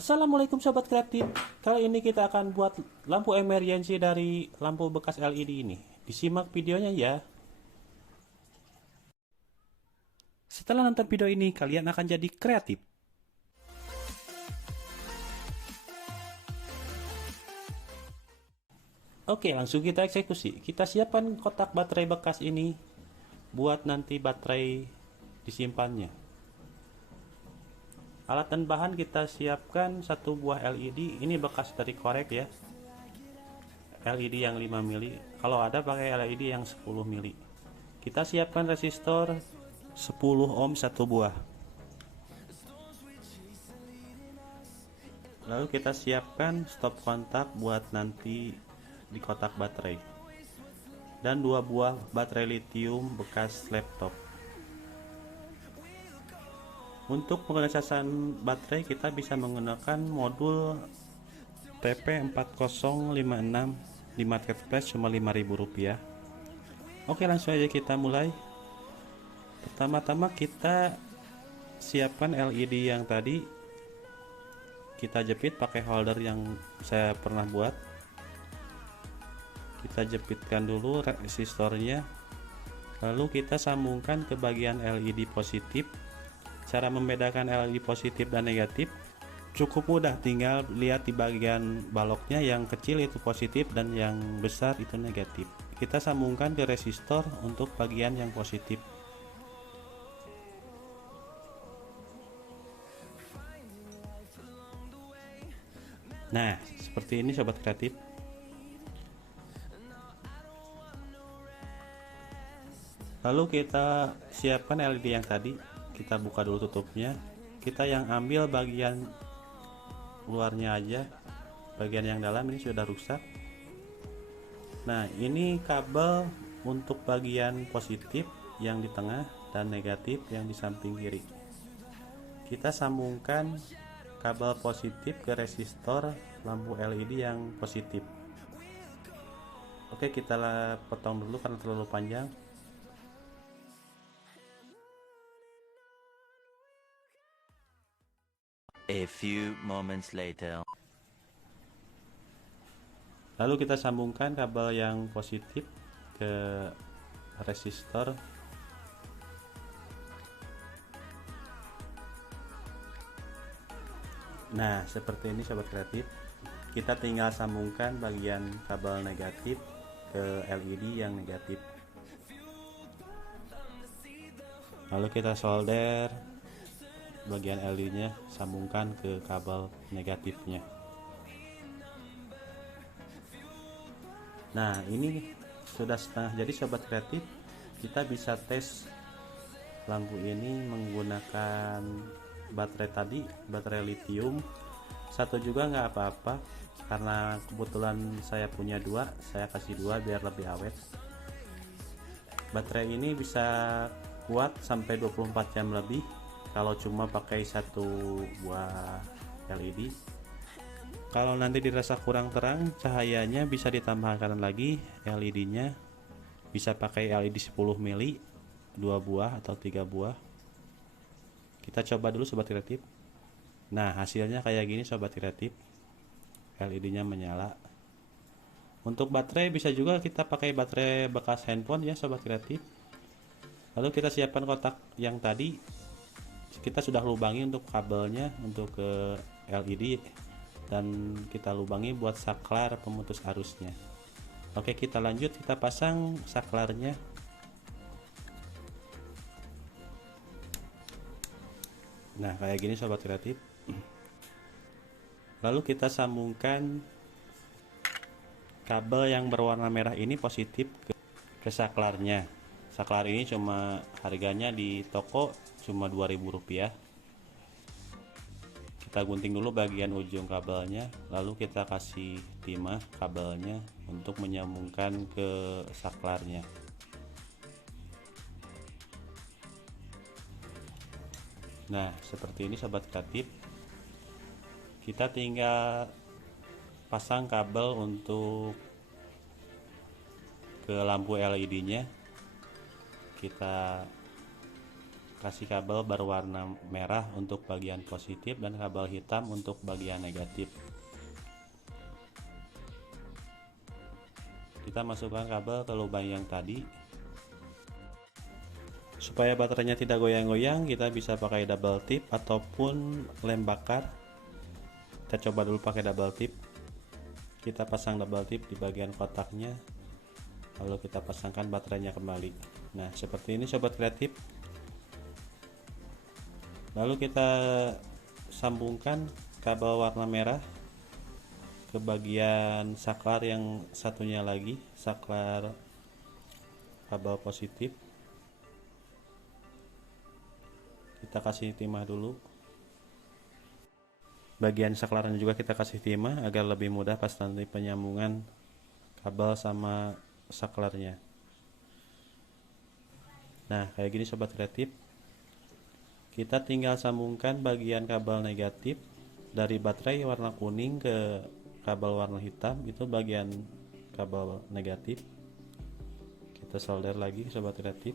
Assalamualaikum sobat kreatif. Kali ini kita akan buat lampu emergency dari lampu bekas LED ini. Disimak videonya ya. Setelah nonton video ini, kalian akan jadi kreatif. Oke, langsung kita eksekusi. Kita siapkan kotak baterai bekas ini buat nanti baterai disimpannya. Alat dan bahan kita siapkan satu buah LED. Ini bekas dari korek ya. LED yang 5 mili. Kalau ada pakai LED yang 10 mili. Kita siapkan resistor 10 ohm satu buah. Lalu kita siapkan stop kontak buat nanti di kotak baterai. Dan 2 buah baterai lithium bekas laptop. Untuk pengecasan baterai kita bisa menggunakan modul TP4056 di marketplace cuma Rp5.000. Oke, langsung aja kita mulai. Pertama-tama kita siapkan LED yang tadi, kita jepit pakai holder yang saya pernah buat. Kita jepitkan dulu resistornya, lalu kita sambungkan ke bagian LED positif. Cara membedakan LED positif dan negatif cukup mudah, tinggal lihat di bagian baloknya, yang kecil itu positif dan yang besar itu negatif. Kita sambungkan ke resistor untuk bagian yang positif. Nah, seperti ini sobat kreatif. Lalu kita siapkan LED yang tadi, kita buka dulu tutupnya. Kita yang ambil bagian luarnya aja, bagian yang dalam ini sudah rusak. Nah, ini kabel untuk bagian positif yang di tengah dan negatif yang di samping kiri. Kita sambungkan kabel positif ke resistor lampu LED yang positif. Oke, kita potong dulu karena terlalu panjang. A few moments later. Lalu kita sambungkan kabel yang positif ke resistor. Nah, seperti ini sobat kreatif. Kita tinggal sambungkan bagian kabel negatif ke LED yang negatif. Lalu kita solder bagian LED-nya, sambungkan ke kabel negatifnya. Nah, ini sudah setengah jadi sobat kreatif. Kita bisa tes lampu ini menggunakan baterai tadi, baterai lithium. Satu juga nggak apa-apa, karena kebetulan saya punya dua, saya kasih dua biar lebih awet. Baterai ini bisa kuat sampai 24 jam lebih kalau cuma pakai satu buah LED. Kalau nanti dirasa kurang terang cahayanya, bisa ditambahkan lagi LED-nya. Bisa pakai LED 10 mili, 2 buah atau 3 buah. Kita coba dulu sobat kreatif. Nah, hasilnya kayak gini sobat kreatif. LED-nya menyala. Untuk baterai bisa juga kita pakai baterai bekas handphone ya sobat kreatif. Lalu kita siapkan kotak yang tadi. Kita sudah lubangi untuk kabelnya untuk ke LED, dan kita lubangi buat saklar pemutus arusnya. Oke, kita lanjut, kita pasang saklarnya. Nah, kayak gini sobat kreatif. Lalu kita sambungkan kabel yang berwarna merah ini positif ke saklarnya. Saklar ini cuma harganya di toko cuma Rp2.000. Kita gunting dulu bagian ujung kabelnya, lalu kita kasih timah kabelnya untuk menyambungkan ke saklarnya. Nah, seperti ini sobat kreatif. Kita tinggal pasang kabel untuk ke lampu LED-nya. Kita kasih kabel berwarna merah untuk bagian positif dan kabel hitam untuk bagian negatif. Kita masukkan kabel ke lubang yang tadi. Supaya baterainya tidak goyang-goyang, kita bisa pakai double tip ataupun lem bakar. Kita coba dulu pakai double tip. Kita pasang double tip di bagian kotaknya, lalu kita pasangkan baterainya kembali. Nah, seperti ini sobat kreatif. Lalu kita sambungkan kabel warna merah ke bagian saklar yang satunya lagi, saklar kabel positif. Kita kasih timah dulu. Bagian saklarnya juga kita kasih timah agar lebih mudah pas nanti penyambungan kabel sama saklarnya. Nah, kayak gini sobat kreatif. Kita tinggal sambungkan bagian kabel negatif dari baterai warna kuning ke kabel warna hitam, itu bagian kabel negatif. Kita solder lagi sobat kreatif.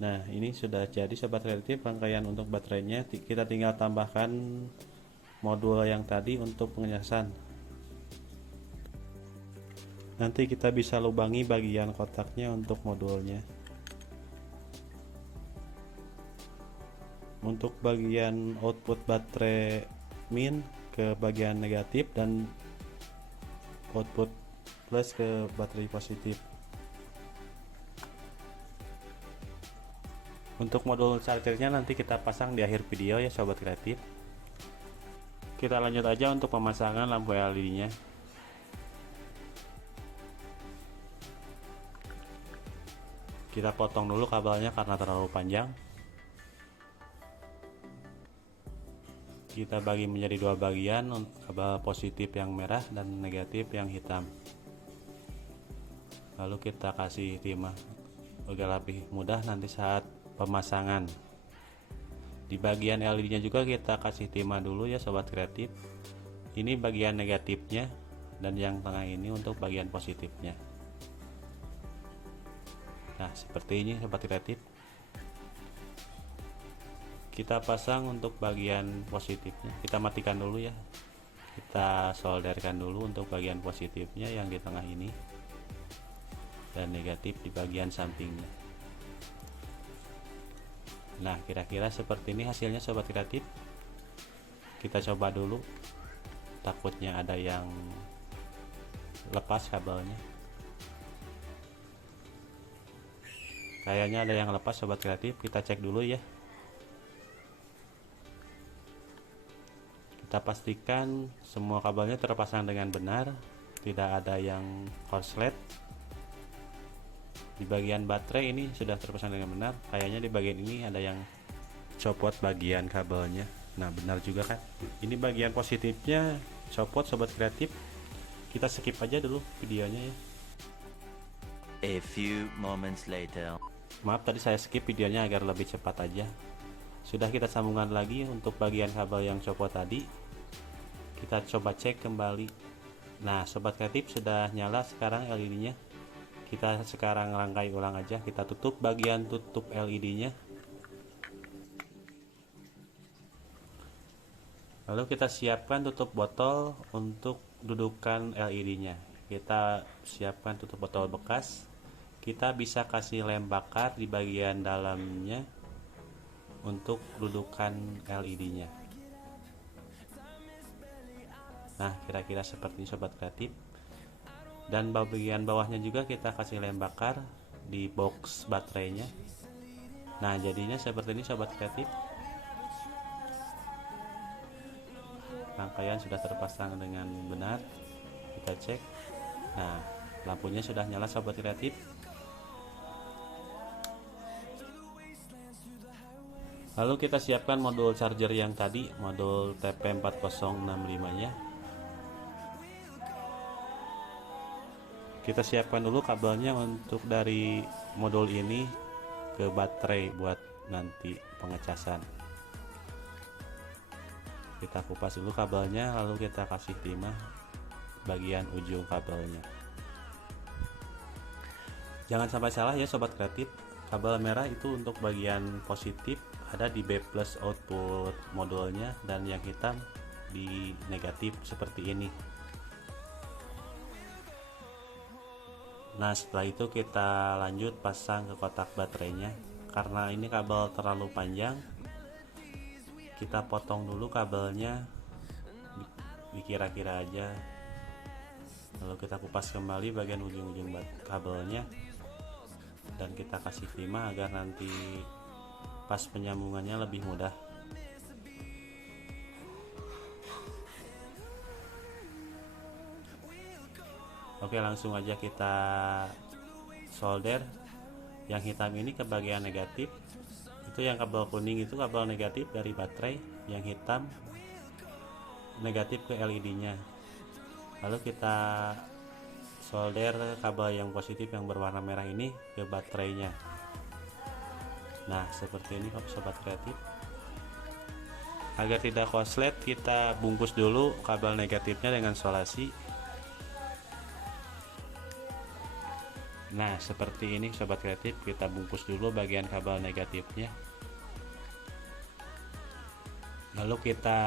Nah, ini sudah jadi sobat kreatif rangkaian untuk baterainya. Kita tinggal tambahkan modul yang tadi untuk pengecasan. Nanti kita bisa lubangi bagian kotaknya untuk modulnya. Untuk bagian output baterai min ke bagian negatif dan output plus ke baterai positif. Untuk modul chargernya nanti kita pasang di akhir video ya sobat kreatif. Kita lanjut aja untuk pemasangan lampu LED nya. Kita potong dulu kabelnya karena terlalu panjang. Kita bagi menjadi dua bagian, kabel positif yang merah dan negatif yang hitam. Lalu kita kasih timah agar lebih mudah nanti saat pemasangan. Di bagian LED-nya juga kita kasih timah dulu ya sobat kreatif. Ini bagian negatifnya dan yang tengah ini untuk bagian positifnya. Nah, seperti ini sobat kreatif. Kita pasang untuk bagian positifnya. Kita matikan dulu ya. Kita solderkan dulu untuk bagian positifnya yang di tengah ini dan negatif di bagian sampingnya. Nah, kira-kira seperti ini hasilnya sobat kreatif. Kita coba dulu, takutnya ada yang lepas kabelnya. Kayaknya ada yang lepas sobat kreatif, kita cek dulu ya. Kita pastikan semua kabelnya terpasang dengan benar, tidak ada yang korslet. Di bagian baterai ini sudah terpasang dengan benar. Kayaknya di bagian ini ada yang copot bagian kabelnya. Nah, benar juga kan. Ini bagian positifnya copot sobat kreatif. Kita skip aja dulu videonya ya. A few moments later. Maaf tadi saya skip videonya agar lebih cepat aja. Sudah kita sambungkan lagi untuk bagian kabel yang copot tadi. Kita coba cek kembali. Nah, sobat kreatif sudah nyala sekarang LED-nya. Kita sekarang rangkai ulang aja. Kita tutup bagian tutup LED-nya. Lalu kita siapkan tutup botol untuk dudukan LED-nya. Kita siapkan tutup botol bekas. Kita bisa kasih lem bakar di bagian dalamnya untuk dudukan LED-nya. Nah, kira-kira seperti ini sobat kreatif. Dan bagian bawahnya juga kita kasih lem bakar di box baterainya. Nah, jadinya seperti ini sobat kreatif. Rangkaian sudah terpasang dengan benar. Kita cek. Nah, lampunya sudah nyala sobat kreatif. Lalu kita siapkan modul charger yang tadi, modul TP4065 nya. Kita siapkan dulu kabelnya untuk dari modul ini ke baterai buat nanti pengecasan. Kita kupas dulu kabelnya, lalu kita kasih timah bagian ujung kabelnya. Jangan sampai salah ya sobat kreatif. Kabel merah itu untuk bagian positif, ada di B+ output modulnya, dan yang hitam di negatif seperti ini. Nah, setelah itu kita lanjut pasang ke kotak baterainya. Karena ini kabel terlalu panjang, kita potong dulu kabelnya dikira-kira aja, lalu kita kupas kembali bagian ujung-ujung kabelnya dan kita kasih timah agar nanti pas penyambungannya lebih mudah. Oke, langsung aja kita solder. Yang hitam ini ke bagian negatif, itu yang kabel kuning itu kabel negatif dari baterai, yang hitam negatif ke LED-nya. Lalu kita solder kabel yang positif yang berwarna merah ini ke baterainya. Nah, seperti ini sobat kreatif. Agar tidak korslet, kita bungkus dulu kabel negatifnya dengan solasi. Nah, seperti ini sobat kreatif, kita bungkus dulu bagian kabel negatifnya. Lalu kita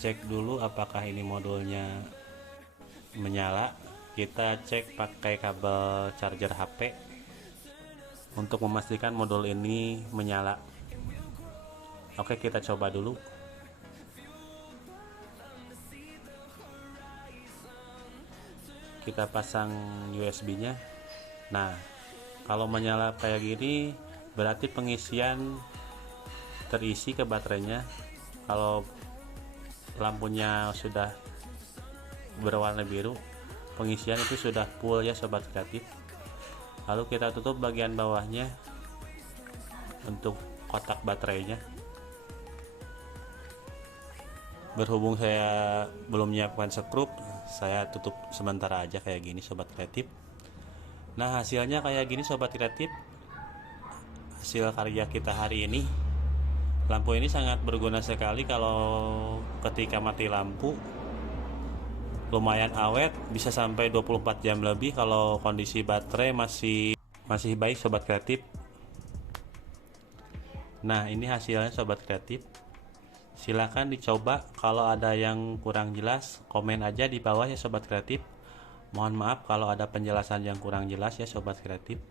cek dulu apakah ini modulnya menyala. Kita cek pakai kabel charger HP untuk memastikan modul ini menyala. Oke, kita coba dulu. Kita pasang USB-nya. Nah, kalau menyala kayak gini berarti pengisian terisi ke baterainya. Kalau lampunya sudah berwarna biru, pengisian itu sudah full ya sobat kreatif. Lalu kita tutup bagian bawahnya untuk kotak baterainya. Berhubung saya belum menyiapkan skrup, saya tutup sementara aja kayak gini sobat kreatif. Nah, hasilnya kayak gini sobat kreatif, hasil karya kita hari ini. Lampu ini sangat berguna sekali kalau ketika mati lampu. Lumayan awet, bisa sampai 24 jam lebih kalau kondisi baterai masih baik sobat kreatif. Nah, ini hasilnya sobat kreatif. Silahkan dicoba. Kalau ada yang kurang jelas, komen aja di bawah ya sobat kreatif. Mohon maaf kalau ada penjelasan yang kurang jelas ya sobat kreatif.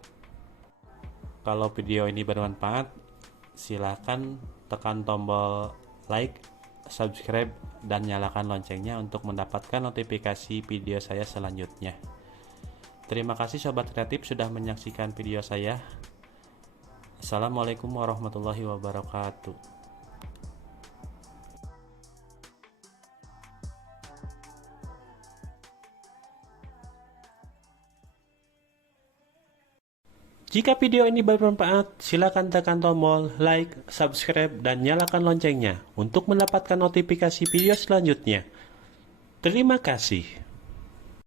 Kalau video ini bermanfaat, silahkan tekan tombol like, subscribe, dan nyalakan loncengnya untuk mendapatkan notifikasi video saya selanjutnya. Terima kasih sobat kreatif sudah menyaksikan video saya. Assalamualaikum warahmatullahi wabarakatuh. Jika video ini bermanfaat, silakan tekan tombol like, subscribe, dan nyalakan loncengnya untuk mendapatkan notifikasi video selanjutnya. Terima kasih.